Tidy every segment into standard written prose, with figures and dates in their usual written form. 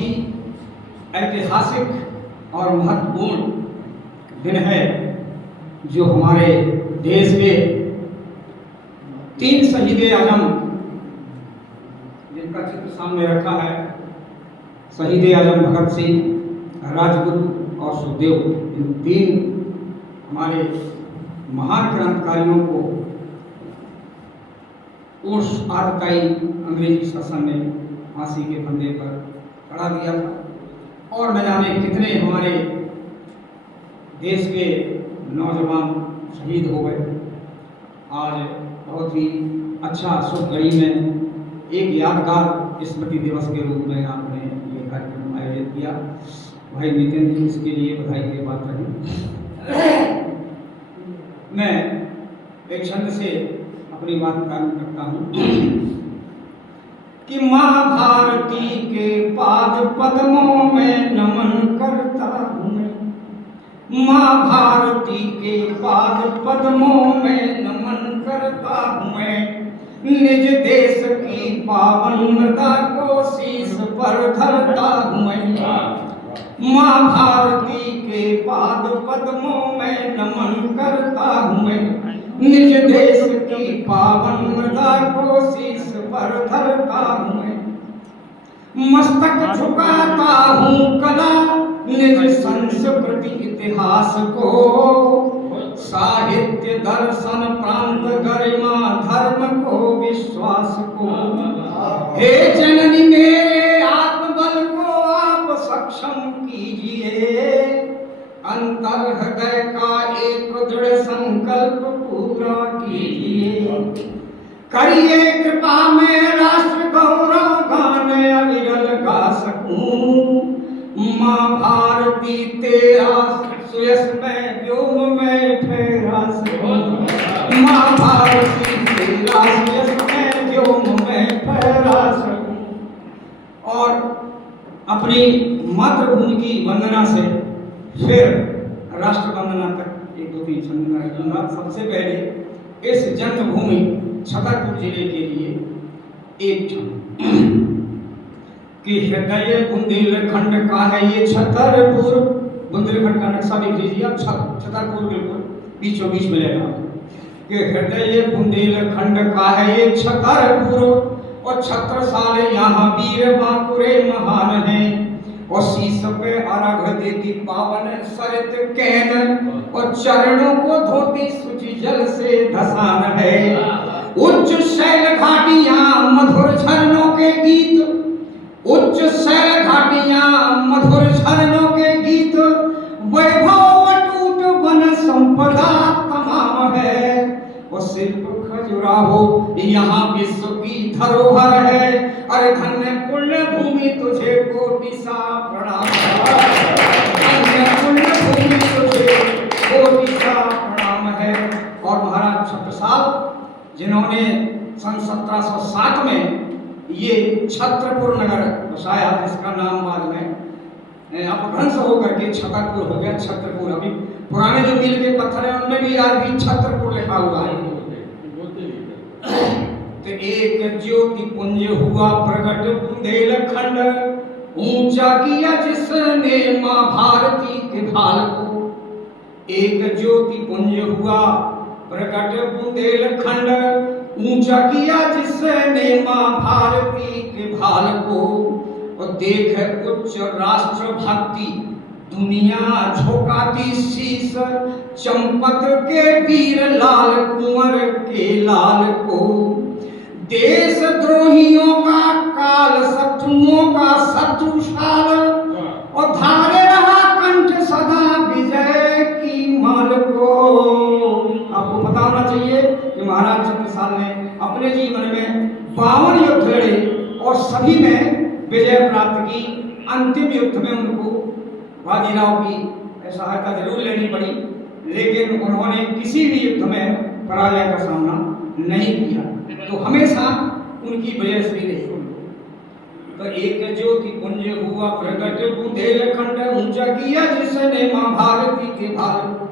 ही ऐतिहासिक और महत्वपूर्ण दिन है जो हमारे देश के 3 शहीद आजम जिनका चित्र सामने रखा है, शहीद आजम भगत सिंह, राजगुरु और सुखदेव, इन 3 हमारे महान क्रांतिकारियों को उस आतताई अंग्रेजी शासन ने फांसी के फंदे पर चढ़ा दिया था और न जाने कितने हमारे देश के नौजवान शहीद हो गए। आज बहुत ही अच्छा शुभ घड़ी में एक यादगार स्मृति दिवस के रूप में आपने ये कार्यक्रम आयोजित किया। भाई नितिन जी, इसके लिए बधाई के पात्र हैं। मैं एक छंद से अपनी बात प्रारंभ करता हूँ कि माँ भारती के पाद पद्मों में नमन करता हूँ मैं, माँ भारती के पाद पद्मों में नमन करता हूँ मैं, निज देश की पावन मृदा को शीश पर धरता हूँ मैं। माँ भारती के पाद पद्मों में नमन करता हूँ मैं, निज देश की पावन मृदा को शीश पर धरता हूँ मैं। मस्तक झुकाता हूँ कला निज संस्कृति इतिहास को, साहित्य दर्शन प्रांत गरिमा धर्म को विश्वास को। हे जननी मेरे आत्मबल को आप सक्षम कीजिए, अंतर हृदय का एक दृढ़ संकल्प पूरा कीजिए। करिए कृपा में राष्ट्र गौरव गान अविरल गा सकूं, माँ भारती तेरा सुयस में व्योम में ठहरा सकूं, माँ भारती तेरा सुयस में व्योम में ठहरा सकूं। और अपनी मातृभूमि की वंदना से फिर राष्ट्र वंदना तक 1-2-3 छंद रखूंगा। सबसे पहले इस जन्मभूमि छतरपुर जिले के लिए एक छंद कि हृदय बुंदेलखंड का है ये छतरपुर। बुंदेलखंड का नक्शा देख लीजिए आप, छतरपुर बिल्कुल बीचों बीच मिलेगा कि हृदय बुंदेलखंड का है ये छतरपुर, और छत्रसाल यहाँ वीर बांकुरे महान है, और शीश पे अर्घ देती पावन सरित कैन, और चरणों को धोती शुचि जल से धसान है। उच्च शैल घाटियां मधुर झरनों के गीत, उच्च शैल घाटियां मधुर झरनों के गीत, वैभव अटूट वन संपदा तमाम है, और शिल्प खजुराहो यहाँ विश्व की धरोहर है। अरे धन्य पुण्य भूमि तुझे कोटि सा प्रणाम, धन्य पुण्य भूमि तुझे कोटि सा प्रणाम है। और महाराज छत्रसाल जिन्होंने सन 1707 में ये छत्रपुर नगर बसाया, इसका नाम बाद में अपभ्रंश होकर के छतरपुर हो गया। छत्रपुर अभी पुराने जो मील के पत्थर हैं उनमें भी आज भी छत्रपुर लिखा हुआ है। तो एक ज्योति पुंज हुआ प्रकट बुंदेलखंड, ऊंचा किया जिसने माँ भारती के भाल को। एक ज्योति पुंज हुआ प्रकट बुंदेलखंड, ऊंचा किया जिसने माँ भारती के भाल को। और देख उच्च राष्ट्र भक्ति दुनिया झोंकाती शीश, चंपत के वीर लाल कुंवर के लाल को। देशद्रोहियों का काल शत्रुओं का शत्रुशाल, और धारे रहा कंठ सदा विजय की माल को। आपको पता होना चाहिए कि महाराज छत्रसाल ने अपने जीवन में 52 युद्ध लड़े और सभी में विजय प्राप्त की। अंतिम युद्ध में उनको बाजीराव की सहायता जरूर लेनी पड़ी, लेकिन उन्होंने किसी भी युद्ध में पराजय का सामना नहीं किया, तो हमेशा उनकी विजय श्री रही। तो एक ज्योति पुंज हुआ प्रकट बुंदेलखंड, ऊंचा किया जिसने माँ भारती के भाल को।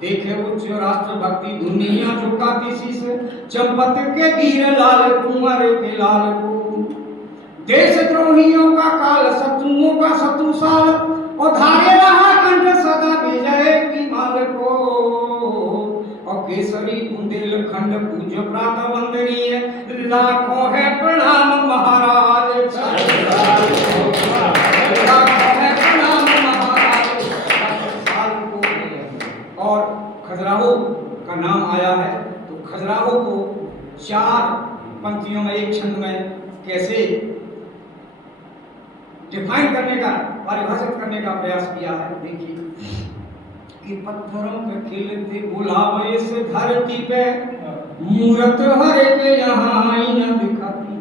देखे उच्च राष्ट्र भक्ति दुनिया झुकाती शीश, चंपत के वीर लाल कुंवर के लाल को। देशद्रोहियों का काल शत्रुओं डिफाइन करने का, परिभाषित करने का प्रयास किया है। देखिए कि पत्थरों पे खिलते गुलाब इस धरती पे, मूरत हर के यहाँ ही न दिखाती।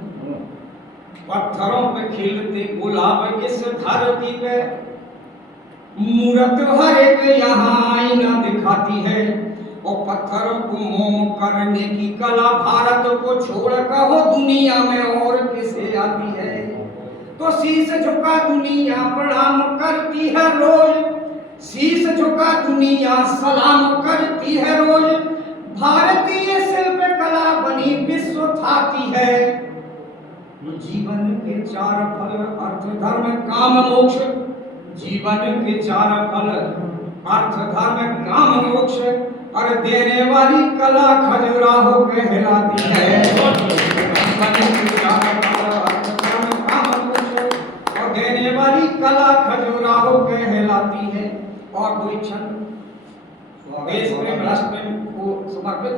पत्थरों पे खिलते गुलाब इस धरती पे, मूरत हर एक यहाँ ही न दिखाती है। और पत्थरों को मोम करने की कला भारत को छोड़ कहो दुनिया में और किसे आती है। तो शीश झुका दुनिया प्रणाम करती है रोज, शीश झुका दुनिया सलाम करती है रोज। भारतीय शिल्प कला बनी विश्व ख्याति है। जीवन के चार फल अर्थ धर्म काम मोक्ष, जीवन के चार फल अर्थ धर्म काम मोक्ष, और देने वाली कला खजुराहो कहलाती है। जीवन के चार फल अर्थ धर्म काम मोक्ष, और देने वाली कला खजुराहो कहलाती है। और कोई क्षण देश प्रेम राष्ट्र प्रेम को समर्पित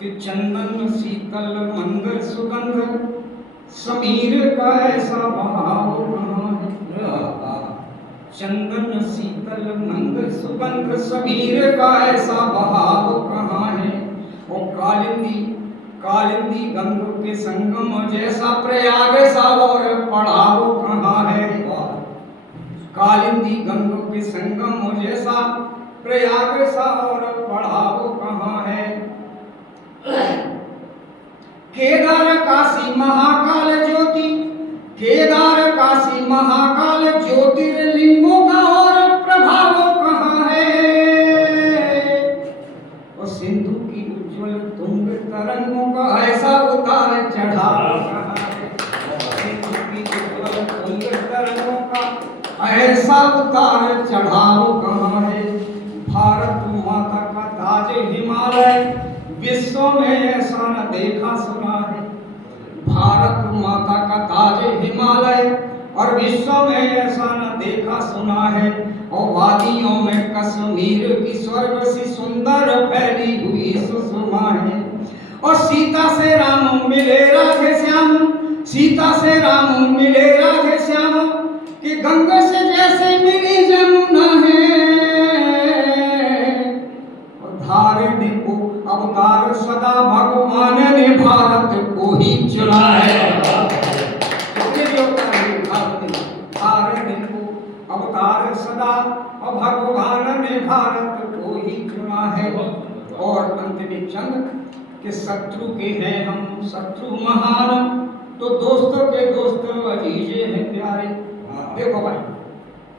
कि चंदन शीतल मंद सुगंध, समीर का ऐसा बहाव कहाँ है। चंदन शीतल मंद सुगंध, समीर का ऐसा बहाव कहाँ है। और कालिंदी गंगों के संगम जैसा प्रयाग सा और पड़ाव कहाँ है। कालिंदी गंगों के संगम जैसा प्रयाग सा और पड़ाव कहाँ है। केदार काशी महाकाल ज्योति, केदार काशी महाकाल ज्योतिर्लिंगों का और प्रभाव कहाँ है। और सिंधु की उज्जवल तुंग तरंगों का ऐसा उतार चढ़ाव कहाँ है। सिंधु की उज्जवल तुंग तरंगों का ऐसा उतार चढ़ाव कहाँ है। भारत माता का ताज हिमालय, विश्व में ऐसा न देखा सुना है। भारत माता का ताज हिमालय, और विश्व में ऐसा न देखा सुना है। और वादियों में कश्मीर की स्वर्ग सी सुंदर फैली हुई सुषमा है। और सीता से राम मिले राधे श्याम, सीता से राम मिले राधे श्याम, कि गंगा से जैसे मिली जमुना है। धारने को अवतार सदा भगवान ने भारत को ही चुना है। धारने को अवतार सदा भगवान ने भारत को ही चुना है। और अंतिम चंद कि शत्रु के हैं हम शत्रु महान, तो दोस्तों के दोस्त अजीजे हैं प्यारे। देखो भाई,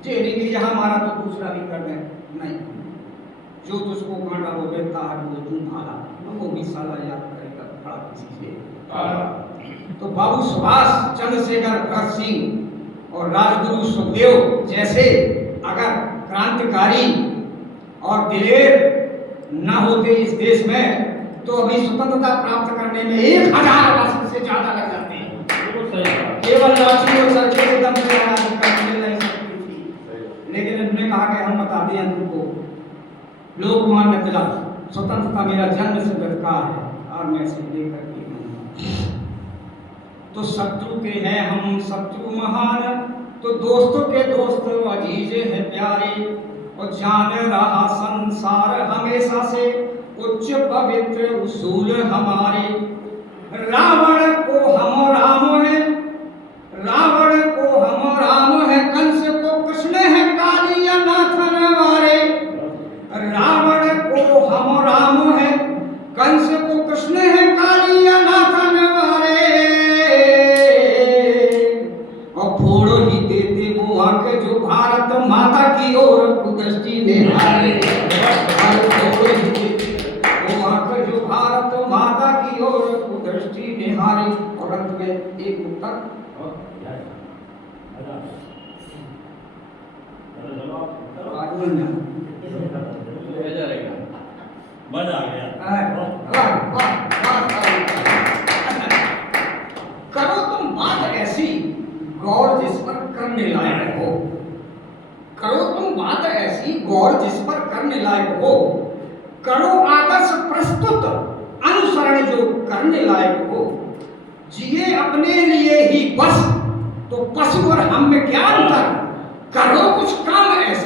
जे नहीं कि यहाँ मारा तो दूसरा भी कर दे, नहीं, जो तुझको कांटा वो बेचता है वो तुम भाला, वो भी साला याद करेगा बड़ा किसी से। तो बाबू सुभाष चंद्रशेखर भगत सिंह और राजगुरु सुखदेव जैसे अगर क्रांतिकारी और दिलेर न होते इस देश में, तो अभी स्वतंत्रता प्राप्त करने में 1000 वर्ष से ज्यादा लग जाते हैं। केवल लाठी और सरके के दम से आजादी मिल नहीं सकती थी। लेकिन इन्होंने कहा कि हम बता दें तुमको, लोकमान्य तिलक, स्वतंत्रता मेरा जन्म से अधिकार है और मैं इसे लेकर के। तो शत्रु के हैं हम शत्रु महान, तो दोस्तों के दोस्त अजीजे हैं प्यारे। और जान रहा संसार हमेशा से उच्च पवित्र उसूल हमारे। रावण को हम राम है, रावण को हम राम है, कंस को कृष्ण है, काली या नाथन वारे। रावण को हम राम है, कंस को कृष्ण है, काली या नाथन वारे। और फोड़ो ही देते वो आंख जो भारत माता की ओर कुदृष्टि निहारे। फोड़ो ही देते वो आंख जो भारत माता की ओर कुदृष्टि निहारे। और अंत में एक उत्तर मजा आ गया। करो तुम बात ऐसी गौर जिस पर करने लायक हो, करो तुम बात ऐसी गौर जिस पर करने लायक हो। करो आदर्श प्रस्तुत अनुसरण जो करने लायक हो। जिए अपने लिए ही बस तो पशु और हम में क्या अंतर? करो कुछ काम ऐसा